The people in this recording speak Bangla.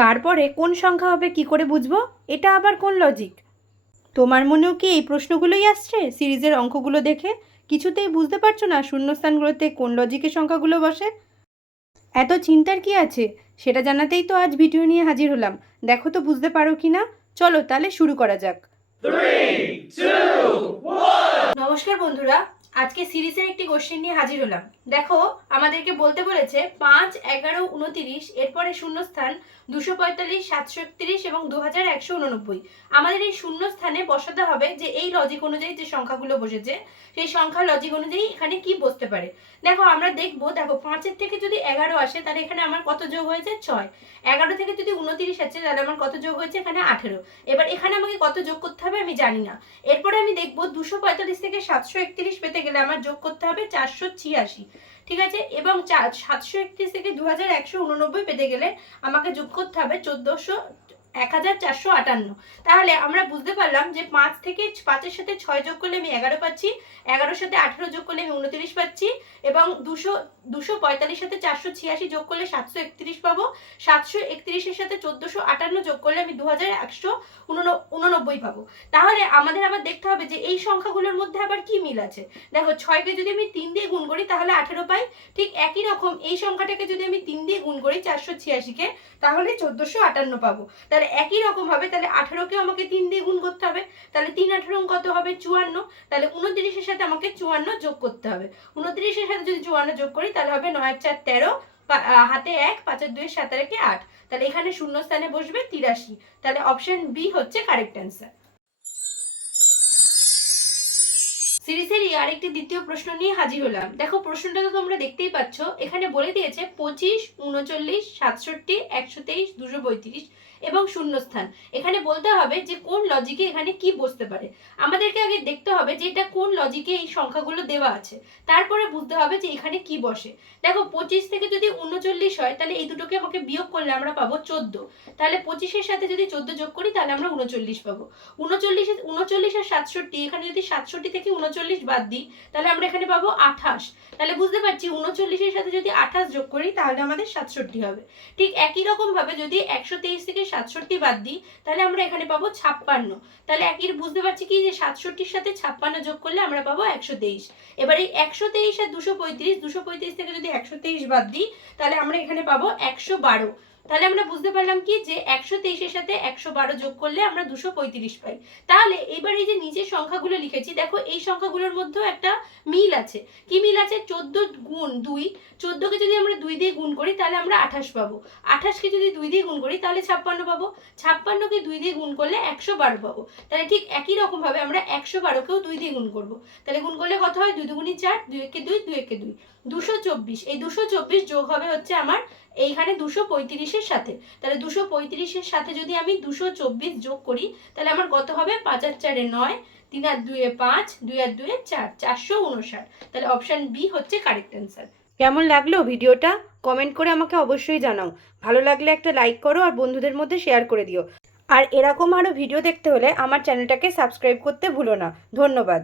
কার পরে কোন সংখ্যা হবে কি করে বুঝব? এটা আবার কোন লজিক তোমার মনেও কি এই প্রশ্নগুলোই আসছে? সিরিজের অঙ্কগুলো দেখে? কিছুতেই বুঝতে পারছ না শূন্যস্থানগুলোতে কোন লজিকের সংখ্যাগুলো বসে? এত চিন্তার কি আছে? সেটা জানাতেই তো আজ ভিডিও নিয়ে হাজির হলাম। দেখো তো বুঝতে পারো কি না? চলো তাহলে শুরু করা যাক। নমস্কার বন্ধুরা। আজকে সিরিজের একটি কোশ্চেন নিয়ে হাজির হলাম। দেখো, আমাদেরকে বলতে বলেছে পাঁচ, এগারো, উনতিরিশ, এরপরে শূন্যস্থান দুশো পঁয়তাল্লিশ সাতশো একত্রিশ এবং দু হাজার একশো উননব্বই। আমাদের এই শূন্য স্থানে বসাতে হবে যে এই লজিক অনুযায়ী যে সংখ্যাগুলো বসেছে, সেই সংখ্যা লজিক অনুযায়ী এখানে কি বসতে পারে। দেখো, আমরা দেখব, দেখো, পাঁচের থেকে যদি এগারো আসে, তাহলে এখানে আমার কত যোগ হয়েছে? ছয়। এগারো থেকে যদি উনতিরিশ আসে, তাহলে আমার কত যোগ হয়েছে? এখানে আঠেরো। এবার এখানে আমাকে কত যোগ করতে হবে আমি জানি না। এরপরে আমি দেখব দুশো পঁয়তাল্লিশ থেকে সাতশো একত্রিশ পেতে গেলে আমার যোগ করতে হবে চারশো ছিয়াশি, ঠিক আছে? এবং চার সাতশো একত্রিশ থেকে দু হাজার একশো উননব্বই পেতে গেলে আমাকে যোগ করতে হবে চোদ্দোশো এক হাজার চারশো আটান্ন। তাহলে আমরা বুঝতে পারলাম যে পাঁচ থেকে পাঁচের সাথে ছয় যোগ করলে আমি এগারো পাচ্ছি, এগারোর সাথে আঠেরো যোগ করলে আমি উনত্রিশ পাচ্ছি, এবং দুশো দুশো পঁয়তাল্লিশ সাথে চারশো ছিয়াশি যোগ করলে সাতশো একত্রিশ পাবো। সাতশো একত্রিশের সাথে চোদ্দোশো আটান্ন যোগ করলে আমি দু হাজার একশো উননব্বই পাবো। তাহলে আমাদের আবার দেখতে হবে যে এই সংখ্যাগুলোর মধ্যে আবার কি মিল আছে। দেখো, ছয়কে যদি আমি তিন দিয়ে গুণ করি, তাহলে আঠেরো পাই। ঠিক একই রকম এই সংখ্যাটাকে যদি আমি তিন দিয়ে গুণ করি, চারশো ছিয়াশিকে, তাহলে চোদ্দোশো আটান্ন পাবো। তাহলে একই রকম হবে, তাহলে আঠেরোকে আমাকে তিন দিয়ে গুণ করতে হবে, তাহলে তিন আঠেরো কত হবে? চুয়ান্ন, তাহলে উনত্রিশের সাথে আমাকে চুয়ান্ন যোগ করতে হবে। উনত্রিশের সাথে যদি চুয়ান্ন যোগ করি, তাহলে হবে নয় চার তেরো হাতে এক পাঁচের দুই সাত আর একে আট। তাহলে এখানে শূন্য স্থানে বসবে তিরাশি। তাহলে অপশন বি হচ্ছে কারেক্ট অ্যান্সার সিরিজেরই আরেকটি দ্বিতীয় প্রশ্ন নিয়ে হাজির হলাম। দেখো, প্রশ্নটা তো তোমরা দেখতেই পাচ্ছ। এখানে বলে দিয়েছে পঁচিশ, উনচল্লিশ, সাতষট্টি, একশো তেইশ, দুশো পঁয়ত্রিশ এবং শূন্যস্থান। এখানে বলতে হবে যে কোন লজিকে এখানে কি বসতে পারে। আমাদেরকে আগে দেখতে হবে যে এটা কোন লজিকে এই সংখ্যাগুলো দেওয়া আছে। তারপরে বুঝতে হবে যে এখানে কি বসে। দেখো, পঁচিশ থেকে যদি উনচল্লিশ হয়, তাহলে এই দুটোকে আমাকে বিয়োগ করলে আমরা পাবো চোদ্দ। তাহলে পঁচিশের সাথে যদি চোদ্দ যোগ করি, তাহলে আমরা উনচল্লিশ পাবো। উনচল্লিশ উনচল্লিশ আর সাতষট্টি, এখানে যদি সাতষট্টি থেকে উনচল্লিশ বাদ দিই, তাহলে আমরা এখানে পাবো আঠাশ। তাহলে বুঝতে পারছি উনচল্লিশের সাথে যদি আঠাশ যোগ করি, তাহলে আমাদের সাতষট্টি হবে। ঠিক একই রকম ভাবে যদি একশো তেইশ থেকে সাতষট্টি বাদ দিই, তাহলে আমরা এখানে পাবো ছাপ্পান্ন। তাহলে একই বুঝতে পারছি কি যে সাতষট্টির সাথে ছাপ্পান্ন যোগ করলে আমরা পাবো একশো তেইশ। এবার এই একশো তেইশ আর দুশো পঁয়ত্রিশ দুশো পঁয়ত্রিশ থেকে যদি একশো তেইশ বাদ দিই, তাহলে আমরা এখানে পাবো একশো বারো। তাহলে আমরা বুঝতে পারলাম কি যে একশো তেইশের সাথে একশো বারো যোগ করলে আমরা দুশো পঁয়ত্রিশ পাই। তাহলে এবার এই যে নিচের সংখ্যাগুলো লিখেছি, দেখো এই সংখ্যাগুলোর মধ্যেও একটা মিল আছে। কি মিল আছে? চোদ্দ গুণ দুই। চোদ্দকে যদি আমরা দুই দিয়ে গুণ করি, তাহলে আমরা আঠাশ পাবো। আঠাশকে যদি দুই দিয়ে গুণ করি, তাহলে ছাপ্পান্ন পাবো। ছাপ্পান্নকে দুই দিয়ে গুণ করলে একশো বারো পাবো। তাহলে ঠিক একই রকমভাবে আমরা একশো বারোকেও দুই দিয়ে গুণ করব। তাহলে গুণ করলে কত হয়? দুই দুগুণি চার, দুই একে দুই দুই একে দুই। দুশো চব্বিশ। এই দুশো চব্বিশ যোগ হবে হচ্ছে আমার এইখানে দুশো পঁয়ত্রিশের সাথে। তাহলে দুশো পঁয়ত্রিশের সাথে যদি আমি দুশো চব্বিশ যোগ করি, তাহলে আমার কত হবে? পাঁচ আর চারে নয়, তিন আর দুয়ে পাঁচ, দুই আর দুয়ে চার, চারশো উনষাট। তাহলে অপশন বি হচ্ছে কারেক্ট অ্যান্সার কেমন লাগল ভিডিওটা? কমেন্ট করে আমাকে অবশ্যই জানাও। ভালো লাগলে একটা লাইক করো আর বন্ধুদের মধ্যে শেয়ার করে দিও। আর এরকম আরও ভিডিও দেখতে হলে আমার চ্যানেলটাকে সাবস্ক্রাইব করতে ভুলো না। ধন্যবাদ।